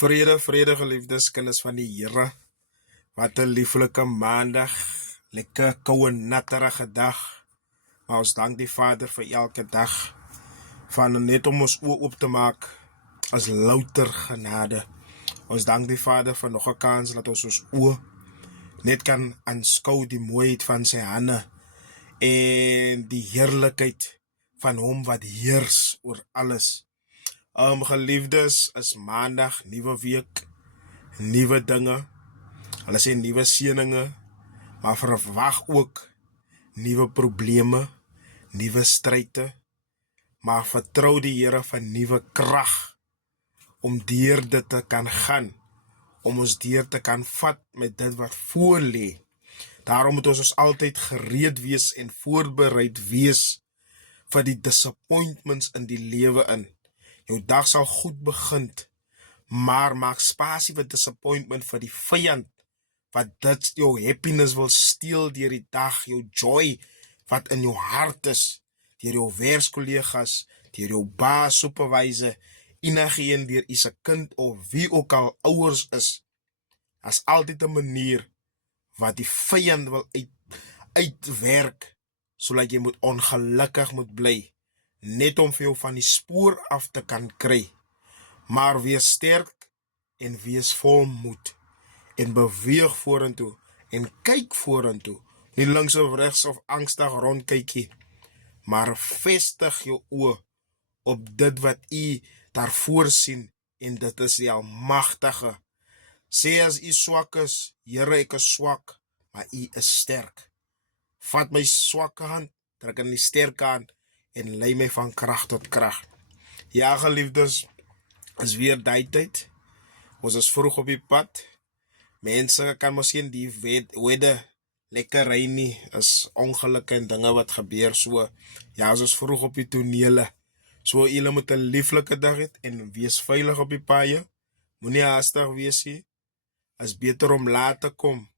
Vrede geliefdes, kinders van die Here. Wat 'n lieflike maandag. Lekker koue natterige dag. Maar ons dank die Vader vir elke dag. Van net om ons oë oop te maak as louter genade. Ons dank die Vader vir nog 'n kans dat ons oë net kan aanskou die mooiheid van sy hande en die heerlikheid van hom wat heers oor alles. Geliefdes, is maandag, nuwe week, nuwe dinge. Hulle sê nuwe seëninge, maar verwag ook nuwe probleme, nuwe stryde. Maar vertrou die Here van nuwe krag om deur dit te kan gaan, om ons deur te kan vat met dit wat voor lê. Daarom moet ons altyd gereed wees en voorbereid wees vir die disappointments in die lewe in. Jou dag sal goed begin, maar maak spasie vir disappointment vir die vyand, wat dit jou happiness wil steel deur die dag, jou joy wat in jou hart is, deur jou werkskollegas, deur jou baas, supervisor, enigeen deur u se kind of wie ook al ouers is. As altyd 'n manier wat die vyand wil uitwerk, sodat jy moet ongelukkig moet bly, net om vir jou van die spoor af te kan kry. Maar wees sterk en wees vol moed en beweeg vorentoe en kyk vorentoe, nie links of regs of angstig rondkykie, maar vestig jou oë op dit wat u daarvoor sien, en dit is die Almagtige. Sê as u swak is, Here, ek is swak, maar u is sterk. Vat my swakke hand, druk in die sterke hand en lei my van krag tot krag. Ja, geliefdes, is weer die tyd. Ons is vroeg op die pad. Mense kan miskien die weather lekker ry nie, is ongelukke en dinge wat gebeur so. Ja, ons is vroeg op die tonele. So julle moet 'n lieflike dag hê en wees veilig op die paaie. Moenie haastig wees nie. Is beter om laat te kom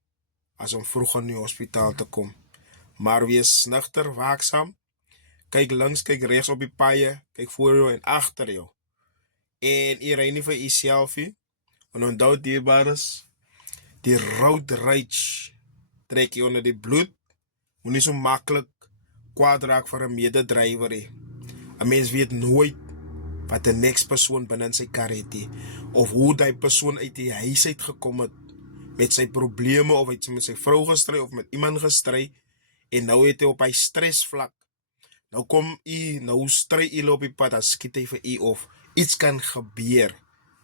as om vroeg in die hospitaal te kom. Maar wees nugter, waaksaam. Kyk links, kyk regs op die paaie, kyk voor jou en agter jou. En jy ry nie vir jouself nie. En onthou dierbares, die road rage trek jy onder die bloed. Moenie so maklik kwaad raak vir 'n mededrywer nie. 'n Mens weet nooit wat 'n next persoon binne in sy kar het nie, of hoe die persoon uit die huis uit gekom het met sy probleme, of het met sy vrou gestry of met iemand gestry, en nou het hy op hy stresvlak. Nou kom nou stry jy op die pad, dan skiet hy vir u, of iets kan gebeur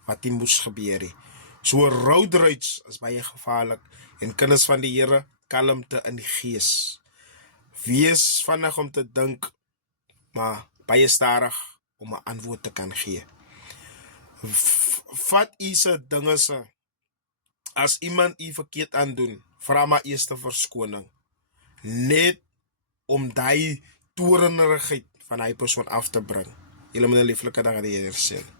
wat nie moes gebeur nie. So road rage is baie gevaarlik, en kinders van die Here, kalmte in die gees. Wees vinnig om te dink, maar baie stadig om 'n antwoord te kan gee. Vat u se dinge se. As iemand u verkeerd aandoen, vra maar eers verskoning. Net om daai torenigheid van hy persoon af te bring. Julle moet 'n lieflike dag aan die Here seën.